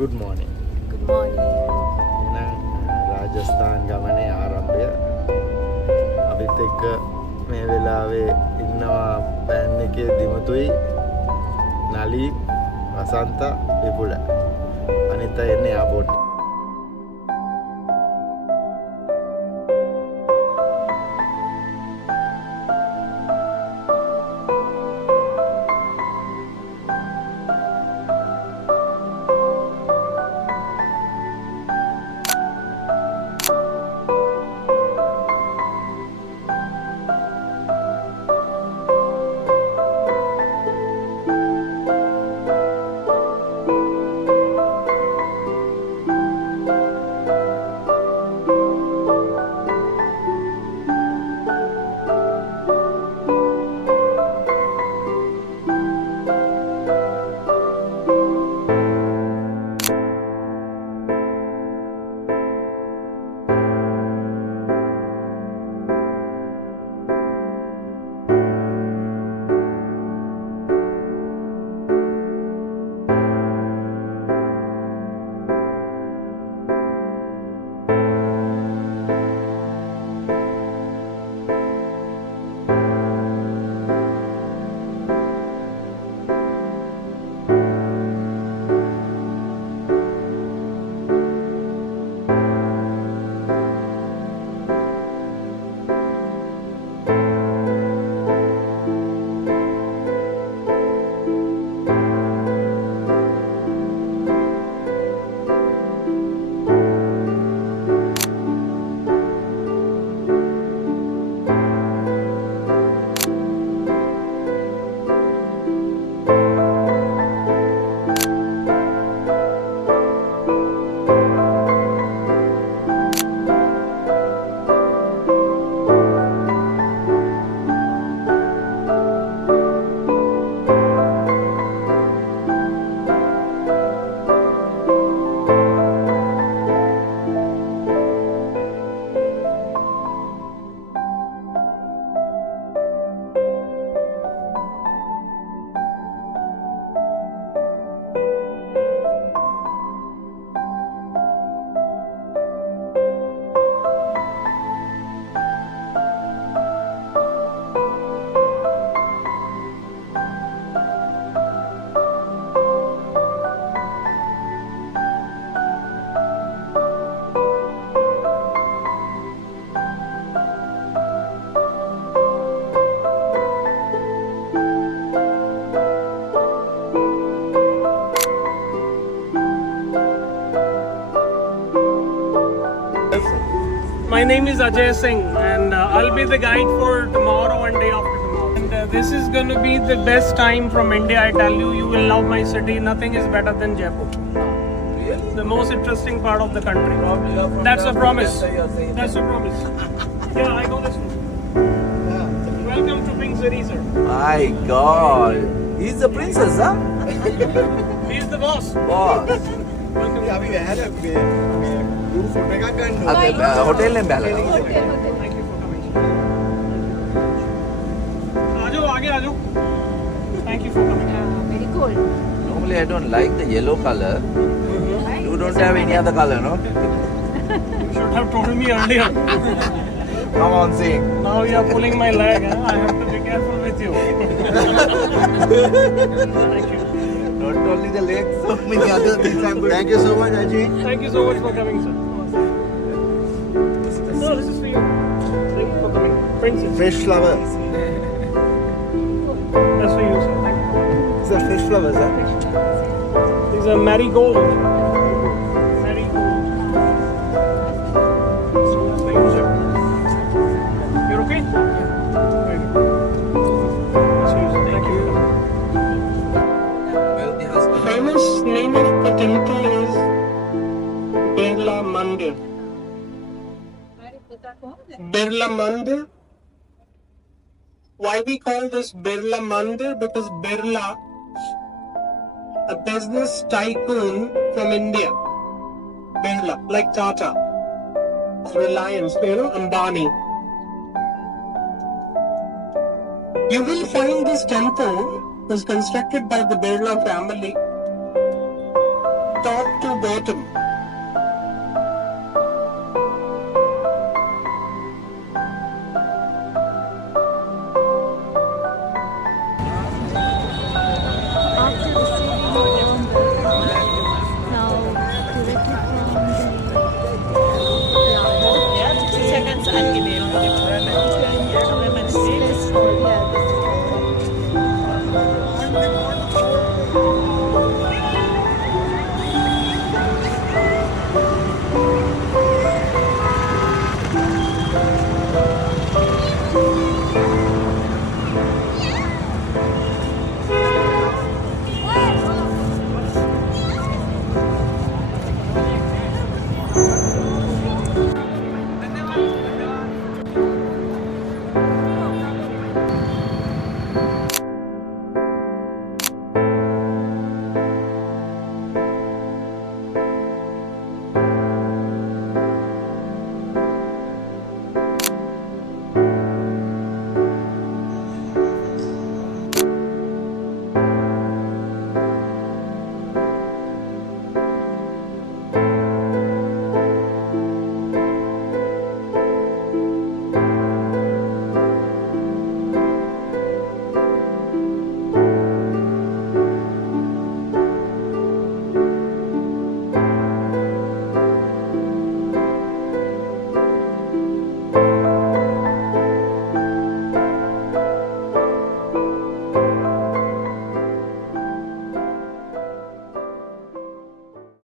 Good morning. Good morning. Rajasthan ගමනේ ආරම්භය. අපිත් එක්ක මේ වෙලාවේ ඉන්නවා බෑන් එකේ දිමතුයි නලි වසන්ත විපුල. අනිත් අය එන්නේ airport. My name is Ajay Singh and I'll be the guide for tomorrow and day after tomorrow. And this is going to be the best time from India. I tell you, you will love my city. Nothing is better than Jaipur. Really? The most interesting part of the country. That's a promise. That's a promise. Yeah, I know this one. Welcome to Pink City, sir. My God. He's the princess, huh? He's the boss. Boss. Welcome. Hotel name Thank you for coming. Ajo, aage ajo. Thank you for coming. Very cold. Normally I don't like the yellow color. You don't have any other color, no? You should have told me earlier. Come on, sing. Now you are pulling my leg. Huh? I have to be careful with you. Thank you. Not only the legs, so many other things I'm going. Thank you so much, Ajay. Thank you so much for coming, sir. No, this is for you. Thank you for coming. Princess. Fresh flower. That's for you, sir. Thank you. These are fresh flowers, huh? These are marigold. Marigold. So that's for you, sir. You're okay? Very good. That's for you, sir. Thank you. The famous name of the temple is Birla Mandir. Birla Mandir. Why we call this Birla Mandir? Because Birla, a business tycoon from India, Birla, like Tata, Reliance, Ambani. You will find this temple was constructed by the Birla family top to bottom.